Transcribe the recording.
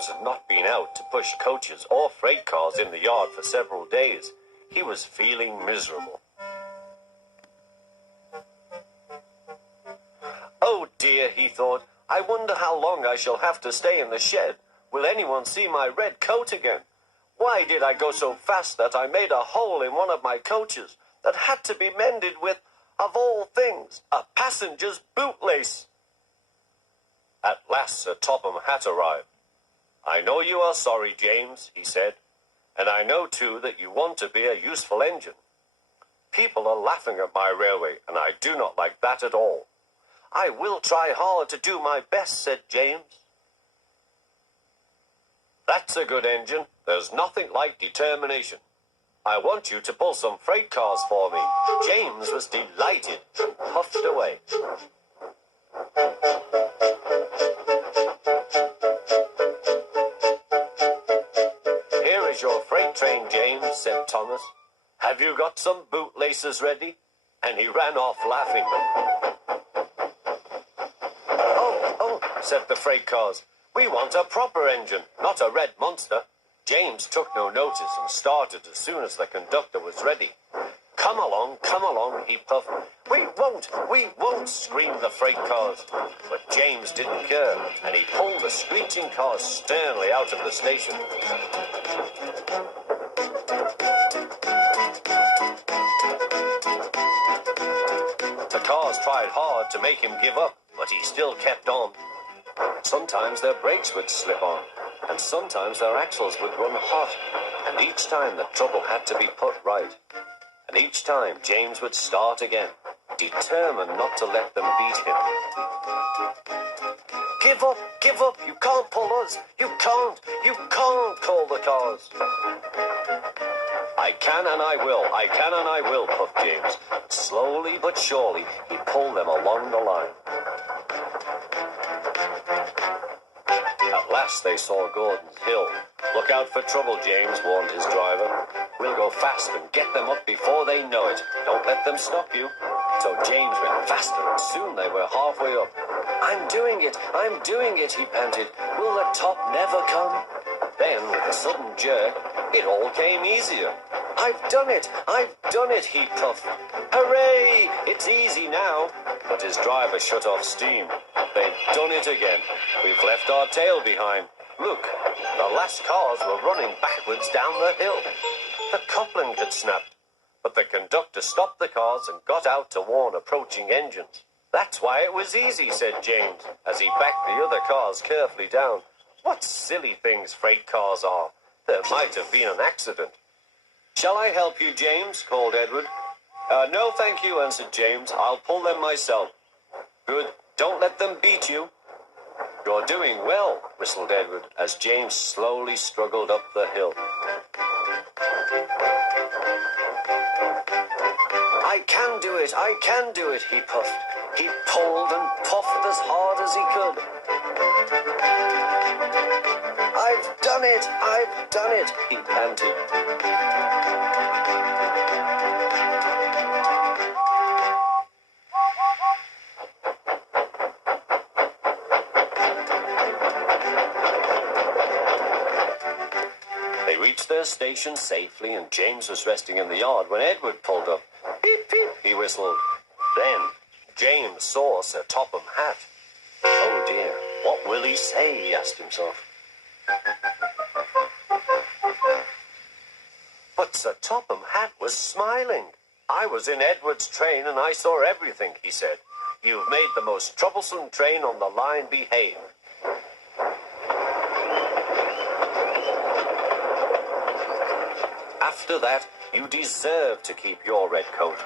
James had not been out to push coaches or freight cars in the yard for several days. He was feeling miserable. Oh dear, he thought, I wonder how long I shall have to stay in the shed. Will anyone see my red coat again? Why did I go so fast that I made a hole in one of my coaches that had to be mended with, of all things, a passenger's bootlace? At last Sir Topham Hatt arrived. I know you are sorry, James, he said, and I know too that you want to be a useful engine. People are laughing at my railway, and I do not like that at all. I will try hard to do my best, said James. That's a good engine. There's nothing like determination. I want you to pull some freight cars for me. James was delighted and puffed away. Here is your freight train, James, said Thomas. Have you got some bootlaces ready? And he ran off laughing. Oh, said the freight cars. We want a proper engine, not a red monster. James took no notice and started as soon as the conductor was ready. Come along, he puffed. We won't, screamed the freight cars. But James didn't care, and he pulled the screeching cars sternly out of the station. The cars tried hard to make him give up, but he still kept on. Sometimes their brakes would slip on, and sometimes their axles would run hot, and each time the trouble had to be put right. And each time James would start again, determined not to let them beat him. Give up, you can't pull us, you can't, called the cars. I can and I will, puffed James. Slowly but surely, he pulled them along the line. At last they saw Gordon's Hill. Look out for trouble, James, warned his driver. We'll go fast and get them up before they know it. Don't let them stop you. So James went faster, and soon they were halfway up. I'm doing it, he panted. Will the top never come? Then, with a sudden jerk, it all came easier. I've done it, he puffed. Hooray! It's easy now. But his driver shut off steam. They've done it again. We've left our tail behind. Look, the last cars were running backwards down the hill. The coupling had snapped, but the conductor stopped the cars and got out to warn approaching engines. That's why it was easy, said James, as he backed the other cars carefully down. What silly things freight cars are. There might have been an accident. Shall I help you, James? Called Edward. No, thank you, answered James. I'll pull them myself. Good. Don't let them beat you. You're doing well, whistled Edward, as James slowly struggled up the hill. I can do it, he puffed. He pulled and puffed as hard as he could. I've done it, he panted. They reached their station safely, and James was resting in the yard when Edward pulled up. Peep, peep, he whistled. Then James saw Sir Topham Hatt. Oh dear, what will he say, he asked himself. But Sir Topham Hatt was smiling. I was in Edward's train and I saw everything, he said. You've made the most troublesome train on the line behave. After that, you deserve to keep your red coat.